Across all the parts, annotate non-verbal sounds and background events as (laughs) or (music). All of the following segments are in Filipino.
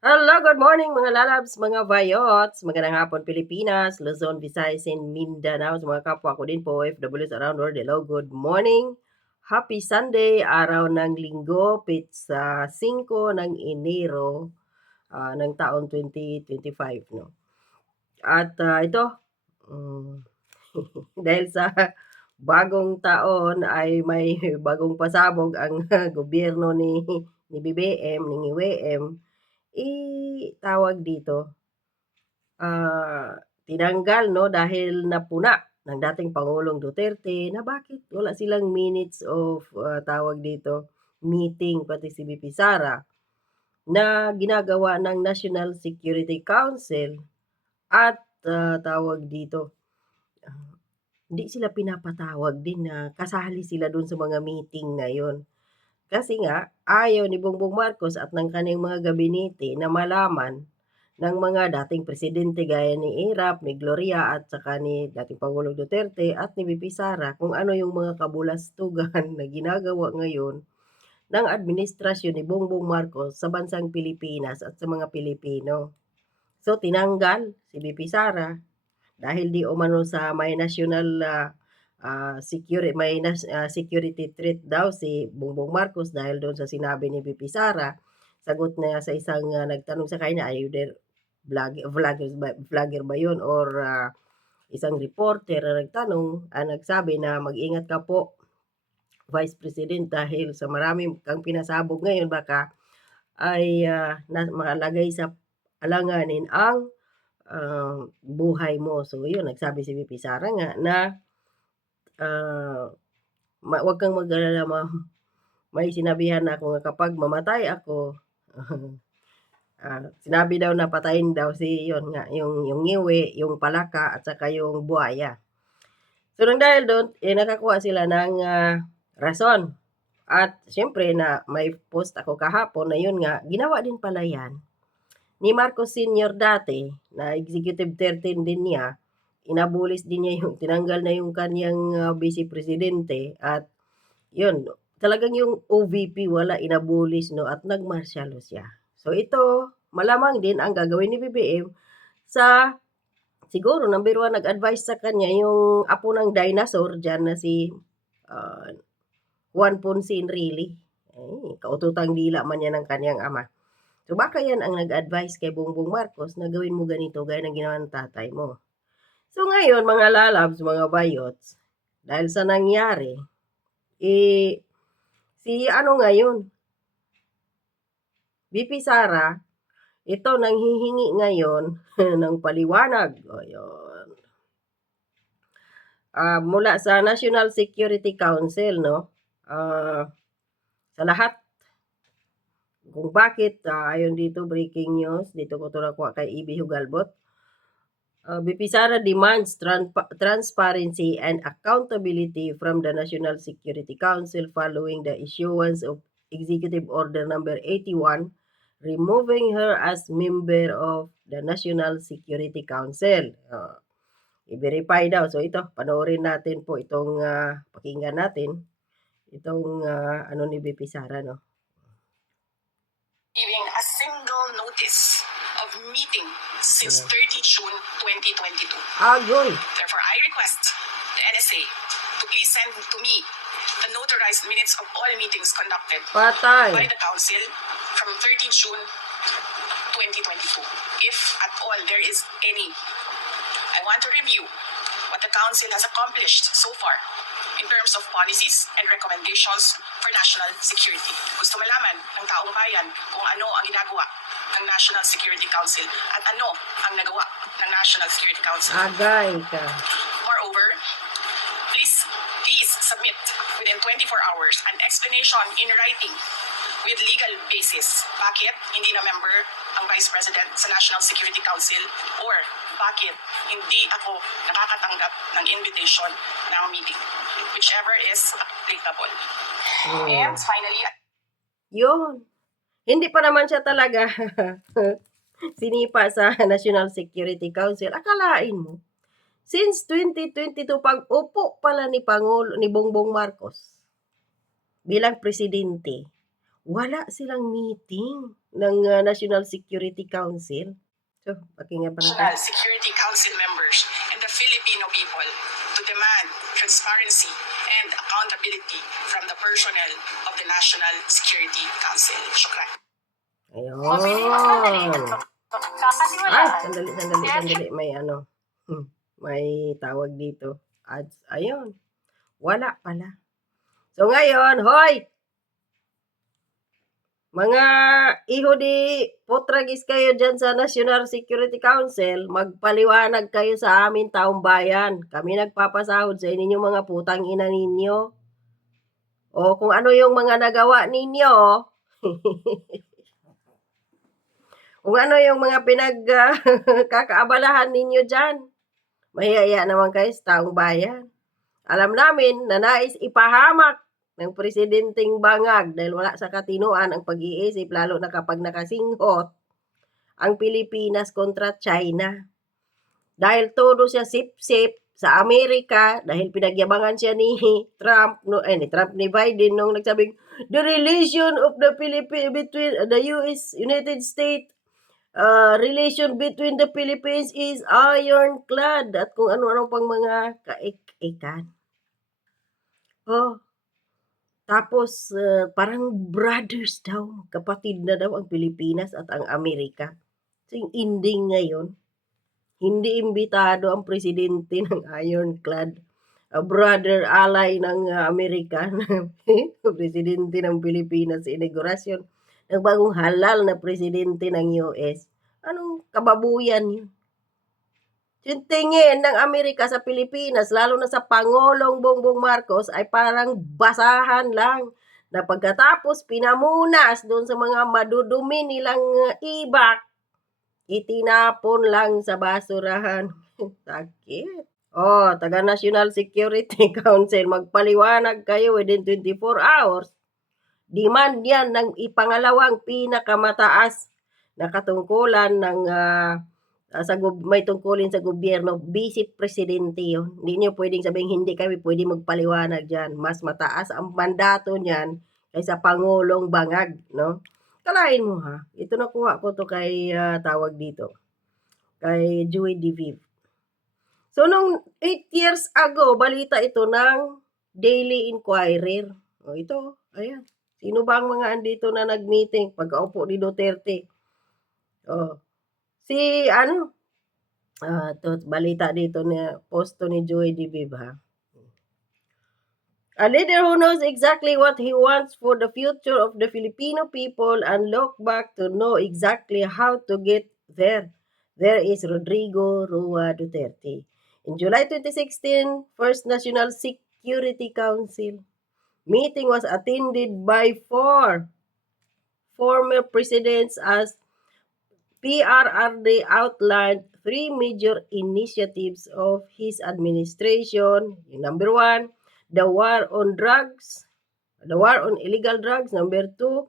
Hello, good morning mga lalabs, mga vayots, magandang hapon Pilipinas, Luzon, Visayas, and Mindanao, sa mga kapwa ko din po, OFWs around world, hello, good morning. Happy Sunday, araw ng linggo, pizza 5 ng Enero ah, ng taon 2025, no. At ah, ito, mm, (laughs) dahil sa bagong taon ay may (laughs) bagong pasabog ang (laughs) gobyerno ni ni BBM, ni WM, eh, tawag dito, ah, tinanggal 'no dahil napuna ng dating Pangulong Duterte na bakit wala silang minutes of, ah, tawag dito, meeting pati si VP Sara na ginagawa ng National Security Council at, ah, tawag dito, ah, hindi sila pinapatawag din na kasali sila dun sa mga meeting na yun. Kasi nga ayaw ni Bongbong Marcos at ng kanyang mga gabinete na malaman ng mga dating presidente gaya ni Erap, ni Gloria at saka ni dating Pangulong Duterte at ni VP Sara kung ano yung mga kabulastugan (laughs) na ginagawa ngayon ng administrasyon ni Bongbong Marcos sa bansang Pilipinas at sa mga Pilipino. So tinanggal si VP Sara dahil di umano sa may national ah, ah, security may ah, security threat daw si Bongbong Marcos dahil doon sa sinabi ni VP Sara. Sagot niya sa isang ah, nagtanong sa kanya, are you vlog vloggers ba vlogger ba yun or ah, isang reporter na nagtanong, ah, nagsabi na mag-ingat ka po Vice President dahil sa marami kang pinasabog ngayon baka ay ah, na makalagay sa alanganin ang ah, buhay mo. So yun, nagsabi si VP Sara nga na ah, ma wag kang mag-alala ma'am, may sinabihan na ako nga kapag mamatay ako, (laughs) ah, sinabi daw na patayin daw si yun nga, yung yung ngiwi, yung palaka at saka yung buwaya. So nang dahil dun, eh, nakakuha sila ng ah, rason. At siyempre na may post ako kahapon na yun nga, ginawa din pala yan ni Marcos Sr. dati na executive 13 din niya, inabulis din niya yung tinanggal na yung kaniyang ah, vice presidente at yun, talagang yung OVP wala inabulis no at nagmarsyalo siya. So ito, malamang din ang gagawin ni BBM sa siguro number one nag-advise sa kanya yung apo ng dinosaur dyan na si ah, Juan Ponce Enrile. Ay, kaututang dila man yan ng kaniyang ama. So baka yan ang nag-advise kay Bongbong Marcos na gawin mo ganito gaya ng ginawa ng tatay mo. So ngayon mga lalabs, mga bayots, dahil sa nangyari, eh, si ano ngayon, VP Sara, ito nanghihingi ngayon (laughs) ng paliwanag. O yun. Ah, mula sa National Security Council, no? Ah, sa lahat kung bakit ah, ayon dito breaking news dito ko to nakuha kay EB Hugalbot uh, BP Sara demands tran- transparency and accountability from the National Security Council following the issuance of Executive Order Number 81 removing her as member of the National Security Council. Uh, i-verify daw. So ito, panoorin natin po itong uh, pakinggan natin itong uh, ano ni BP Sara no. giving a single notice meeting since 30 June 2022. Agoy. Therefore, I request the NSA to please send to me the notarized minutes of all meetings conducted by Patay. the Council from 30 June 2022, if at all there is any. I want to review what the Council has accomplished so far in terms of policies and recommendations for national security. Gusto malaman ng taong bayan kung ano ang ginagawa ng National Security Council at ano ang nagawa ng National Security Council. Agay ka. Moreover, please, please submit within 24 hours an explanation in writing with legal basis. Bakit hindi na member ang Vice President sa National Security Council or bakit hindi ako nakakatanggap ng invitation ng meeting. Whichever is applicable. And finally, Yun. Hindi pa naman siya talaga (laughs) sinipa sa (laughs) National Security Council. Akalain mo, since 2022, pag upo pala ni Pangulo, ni Bongbong Marcos bilang presidente, wala silang meeting ng, ah, National Security Council. So, pakinggan pa National natin. Security Council members and the Filipino people to demand transparency accountability from the personnel of the National Security Council. Shukran. Ay, Kakasiwalaan. sandali, sandali, sandali. May ano, hmm, may tawag dito. Ads. Ayun. Wala pala. So ngayon, hoy! Mga iho di potragis kayo dyan sa National Security Council, magpaliwanag kayo sa amin taong bayan. Kami nagpapasahod sa inyong mga putang ina ninyo. O kung ano yung mga nagawa ninyo, (laughs) kung ano yung mga pinag ah, kakaabalahan ninyo dyan. Mahiyaya naman kayo sa taong bayan. Alam namin na nais ipahamak ng presidenteng bangag dahil wala sa katinuan ang pag-iisip lalo na kapag nakasinghot ang Pilipinas kontra China. Dahil todo siya sip-sip sa Amerika dahil pinagyabangan siya ni Trump no eh, ni Trump ni Biden nung nagsabing the relation of the Philippines between the US United States uh, relation between the Philippines is ironclad at kung ano-ano pang mga kaik-ikan. Oh, tapos uh, parang brothers daw, kapatid na daw ang Pilipinas at ang Amerika. So yung ending ngayon, hindi imbitado ang presidente (laughs) ng ironclad, a brother ally ng uh, Amerika, (laughs) presidente ng Pilipinas inaugurasyon ng bagong halal na presidente ng US. Anong kababuyan yun? Yung tingin ng Amerika sa Pilipinas, lalo na sa Pangulong Bongbong Marcos, ay parang basahan lang na pagkatapos pinamunas doon sa mga madudumi nilang uh, ibak, itinapon lang sa basurahan. (laughs) Sakit. Oh, taga National Security (laughs) Council, magpaliwanag kayo within 24 hours. Demand yan ng ipangalawang pinakamataas na katungkulan ng ah, sa may tungkulin sa gobyerno, vice presidente yun. Hindi nyo pwedeng sabihin hindi kami pwede magpaliwanag dyan. Mas mataas ang mandato niyan kaysa Pangulong Bangag, no? Kalain mo ha, ito nakuha ko to kay ah, tawag dito, kay Joey DeViv. So, nung 8 years ago, balita ito ng Daily Inquirer. O, ito, ayan. Sino ba ang mga andito na nag-meeting pagkaupo ni Duterte? Oh, si ano, ah, to, balita dito na posto ni Joey DeViv ha. A leader who knows exactly what he wants for the future of the Filipino people and look back to know exactly how to get there. There is Rodrigo Rua Duterte. In July 2016, First National Security Council meeting was attended by four former presidents as PRRD outlined three major initiatives of his administration. Number one, the war on drugs, the war on illegal drugs. Number two,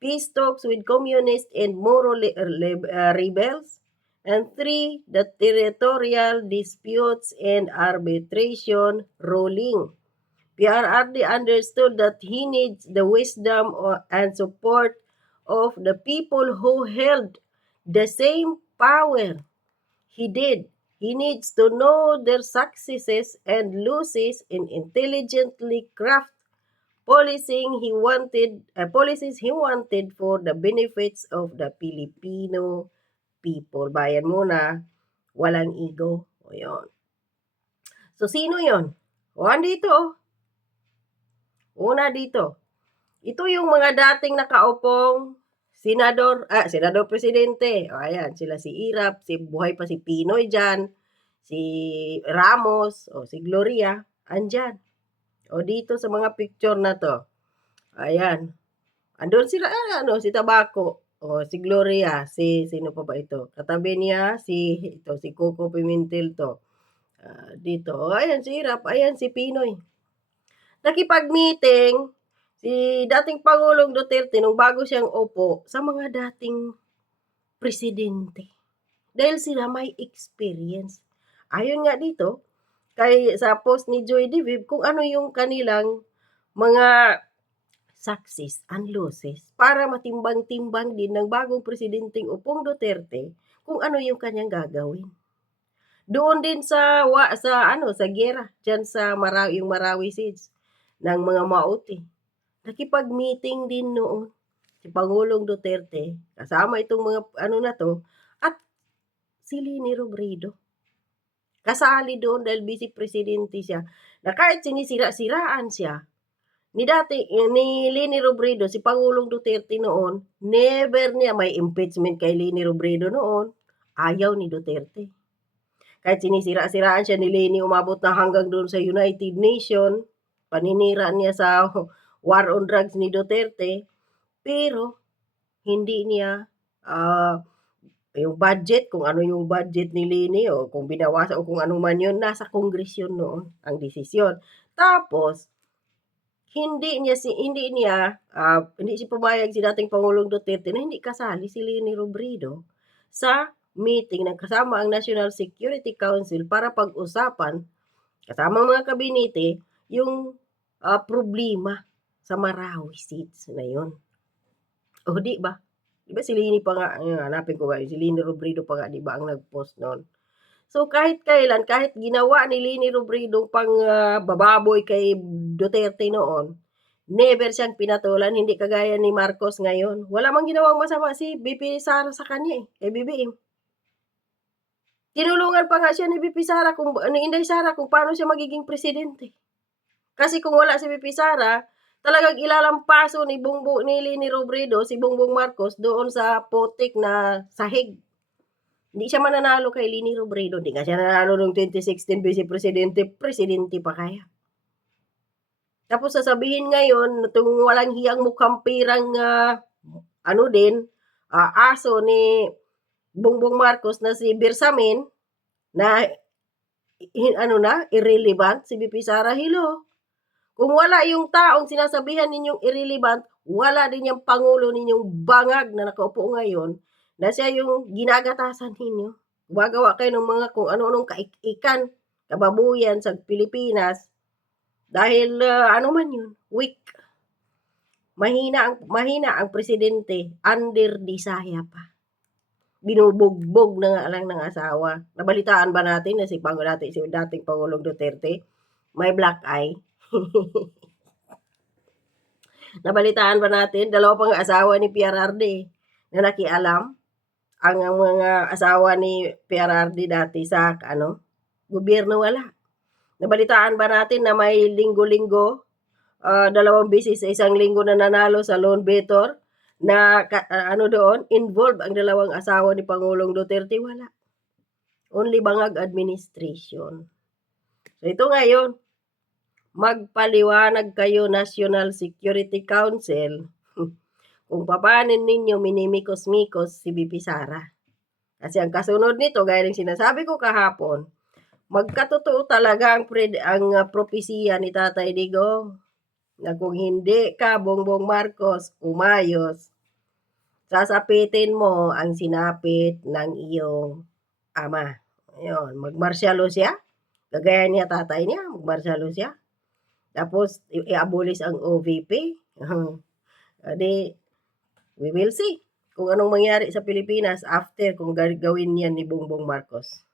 peace talks with communists and le- le- uh, rebels. And three, the territorial disputes and arbitration ruling. PRRD understood that he needs the wisdom and support of the people who held the same power he did. He needs to know their successes and losses and intelligently craft policing he wanted uh, policies he wanted for the benefits of the Filipino people. Bayan muna, walang ego. O yun. So, sino yon? O, andito. Una dito. Ito yung mga dating nakaupong senador, ah, senador presidente. O, ayan, sila si Irap, si buhay pa si Pinoy dyan, si Ramos, o si Gloria, andyan. O dito sa mga picture na to. Ayan. Andun sila, ah, ano, si Tabaco. O si Gloria, si, sino pa ba ito? Katabi niya, si, ito, si Coco Pimentel to. Ah, dito. O, ayan, si Irap. Ayan, si Pinoy. Nakipag-meeting, si dating Pangulong Duterte nung bago siyang upo sa mga dating presidente. Dahil sila may experience. Ayon nga dito, kay sa post ni Joy Diviv kung ano yung kanilang mga success and losses para matimbang-timbang din ng bagong presidenteng Upong Duterte kung ano yung kanyang gagawin. Doon din sa wa, sa ano sa gera diyan sa Marawi yung Marawi Seeds ng mga Mauti. Nakipag-meeting din noon si Pangulong Duterte kasama itong mga ano na to at si Lini Robredo. Kasali doon dahil vice presidente siya na kahit sinisira-siraan siya ni dati ni Lini Robredo si Pangulong Duterte noon never niya may impeachment kay Lini Robredo noon ayaw ni Duterte kahit sinisira-siraan siya ni Leni, umabot na hanggang doon sa United Nation, paninira niya sa war on drugs ni Duterte, pero hindi niya ah, yung budget, kung ano yung budget ni Leni, o kung binawasan, o kung ano man yun, nasa Congress yun noon, ang desisyon. Tapos, hindi niya si hindi niya ah, hindi si pumayag si dating Pangulong Duterte na hindi kasali si Leni Robredo sa meeting ng kasama ang National Security Council para pag-usapan kasama mga kabinete yung ah, problema sa Marawi seats na yun. O di ba? Di ba si Lini pa nga, ayun, hanapin ko ba, si Lini Robredo pa nga, di ba, ang nag-post noon. So kahit kailan, kahit ginawa ni Lini Robredo pang ah, bababoy kay Duterte noon, never siyang pinatulan, hindi kagaya ni Marcos ngayon. Wala mang ginawang masama si BP Sara sa kanya eh, kay BBM. Tinulungan pa nga siya ni BP Sara kung ni Inday Sara kung paano siya magiging presidente. Kasi kung wala si BP Sara, talagang ilalampaso ni Bongbong ni Leni Robredo si Bongbong Marcos doon sa potik na sahig. Hindi siya mananalo kay Leni Robredo. Hindi nga siya nanalo noong 2016 vice presidente, presidente pa kaya. Tapos sasabihin ngayon, itong walang hiyang mukhang pirang ah, ano din, ah, aso ni Bongbong Marcos na si Birsamin na hin- ano na, irrelevant si BP Sara Hilo. Kung wala yung taong sinasabihan ninyong irrelevant, wala din yung pangulo ninyong bangag na nakaupo ngayon na siya yung ginagatasan ninyo. Gumagawa kayo ng mga kung ano-anong kaikikan, kababuyan sa Pilipinas dahil ah, ano man yun, weak. Mahina ang mahina ang presidente under disaya pa binubugbog na nga lang ng asawa. Nabalitaan ba natin na si Pangulo natin, si dating Pangulong Duterte, may black eye? (laughs) Nabalitaan ba natin, dalawa pang asawa ni PRRD na nakialam ang mga asawa ni PRRD dati sa ano, gobyerno wala. Nabalitaan ba natin na may linggo-linggo, ah, dalawang bisis sa isang linggo na nanalo sa loan better, na ah, ano doon, involved ang dalawang asawa ni Pangulong Duterte, wala. Only bangag administration. So ito ngayon, magpaliwanag kayo National Security Council (laughs) kung paano ninyo minimikos-mikos si BP Sara. Kasi ang kasunod nito, gaya ng sinasabi ko kahapon, magkatotoo talaga ang, pred, ang propesiya ni Tatay Digong na kung hindi ka, Bongbong Marcos, umayos, sasapitin mo ang sinapit ng iyong ama. Ayun, magmarsyalo siya. Gagaya niya tatay niya, magmarsyalo siya. Tapos, i-abolish ang OVP. Adi, we will see kung anong mangyari sa Pilipinas after kung ga- gawin yan ni Bongbong Marcos.